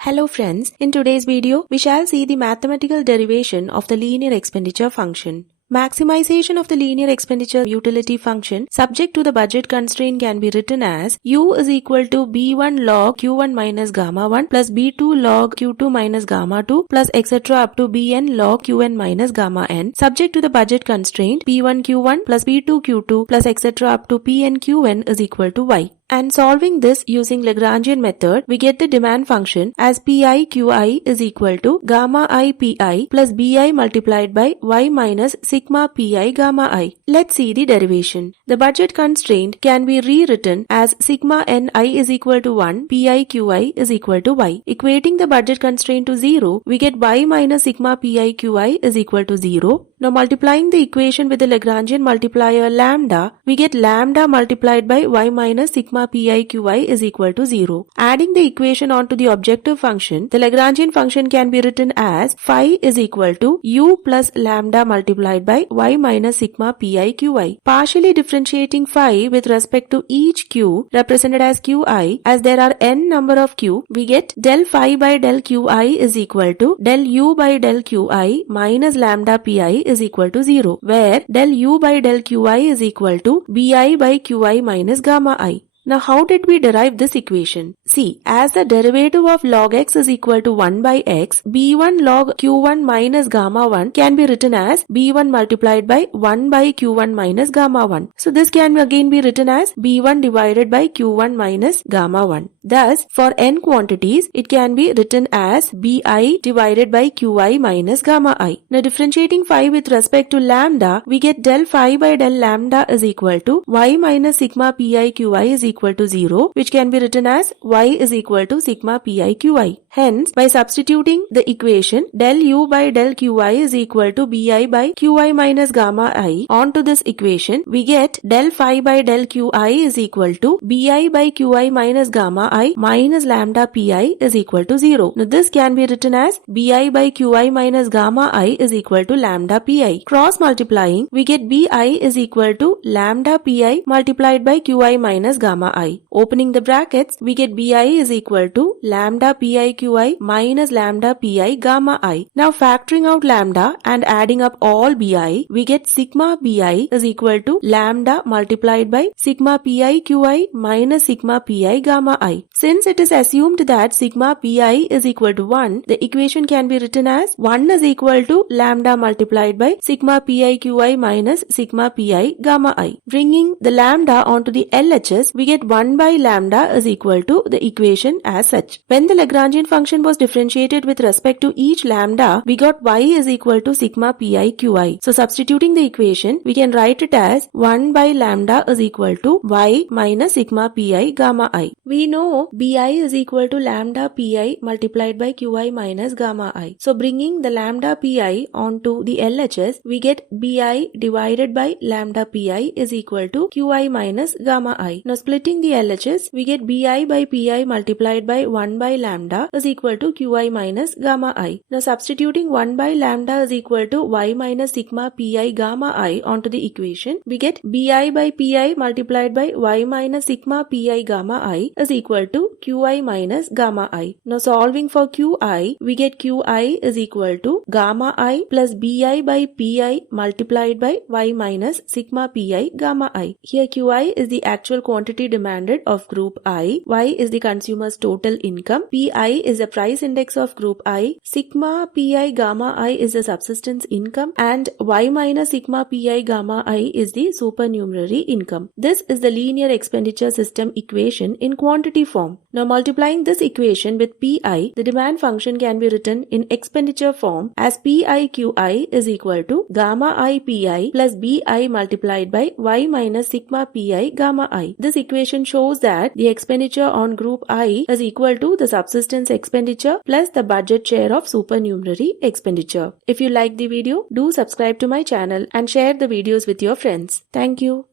Hello friends, in today's video, we shall see the mathematical derivation of the linear expenditure function. Maximization of the linear expenditure utility function subject to the budget constraint can be written as u is equal to b1 log q1 minus gamma 1 plus b2 log q2 minus gamma 2 plus etc. up to bn log qn minus gamma n subject to the budget constraint p1 q1 plus p2 q2 plus etc. up to pn qn is equal to y. And solving this using Lagrangian method, we get the demand function as pi qi is equal to gamma I pi plus bi multiplied by y minus sigma pi gamma I. Let's see the derivation. The budget constraint can be rewritten as sigma ni is equal to 1, pi qi is equal to y. Equating the budget constraint to 0, we get y minus sigma pi qi is equal to 0. Now multiplying the equation with the Lagrangian multiplier lambda, we get lambda multiplied by y minus sigma pi qi is equal to 0. Adding the equation onto the objective function, the Lagrangian function can be written as phi is equal to u plus lambda multiplied by y minus sigma pi qi. Partially differentiating phi with respect to each q represented as qi, as there are n number of q, we get del phi by del qi is equal to del u by del qi minus lambda pi is equal to 0, where del u by del qi is equal to bi by qi minus gamma I. Now how did we derive this equation? See, as the derivative of log x is equal to 1 by x, b1 log q1 minus gamma 1 can be written as b1 multiplied by 1 by q1 minus gamma 1. So this can again be written as b1 divided by q1 minus gamma 1. Thus, for n quantities, it can be written as bi divided by qi minus gamma I. Now differentiating phi with respect to lambda, we get del phi by del lambda is equal to y minus sigma pi qi is equal to 0, which can be written as y is equal to sigma pi qi. Hence, by substituting the equation del u by del qi is equal to bi by qi minus gamma I onto this equation, we get del phi by del qi is equal to bi by qi minus gamma I minus lambda pi is equal to 0. Now this can be written as bi by qi minus gamma I is equal to lambda pi. Cross multiplying, we get bi is equal to lambda pi multiplied by qi minus gamma I. Opening the brackets, we get bi is equal to lambda pi qi minus lambda pi gamma I. Now factoring out lambda and adding up all bi, we get sigma bi is equal to lambda multiplied by sigma pi qi minus sigma pi gamma I. Since it is assumed that sigma pi is equal to 1, the equation can be written as 1 is equal to lambda multiplied by sigma pi qi minus sigma pi gamma I. Bringing the lambda onto the LHS, we get 1 by lambda is equal to the equation as such. When the Lagrangian function was differentiated with respect to each lambda, we got y is equal to sigma pi qi. So substituting the equation, we can write it as 1 by lambda is equal to y minus sigma pi gamma I. We know bi is equal to lambda pi multiplied by qi minus gamma I. So bringing the lambda pi onto the LHS, we get bi divided by lambda pi is equal to qi minus gamma I. Now splitting the LHS, we get bi by pi multiplied by 1 by lambda is equal to qi minus gamma I. Now substituting 1 by lambda is equal to y minus sigma pi gamma I onto the equation, we get bi by pi multiplied by y minus sigma pi gamma I is equal to qi minus gamma I. Now solving for qi, we get qi is equal to gamma I plus bi by pi multiplied by y minus sigma pi gamma I. Here qi is the actual quantity demanded of group I, y is the consumer's total income, pi is the price index of group I, sigma pi gamma I is the subsistence income, and y minus sigma pi gamma I is the supernumerary income. This is the linear expenditure system equation in quantity form. Now multiplying this equation with pi, the demand function can be written in expenditure form as pi qi is equal to gamma I pi plus bi multiplied by y minus sigma pi gamma I. This equation shows that the expenditure on group I is equal to the subsistence expenditure plus the budget share of supernumerary expenditure. If you like the video, do subscribe to my channel and share the videos with your friends. Thank you.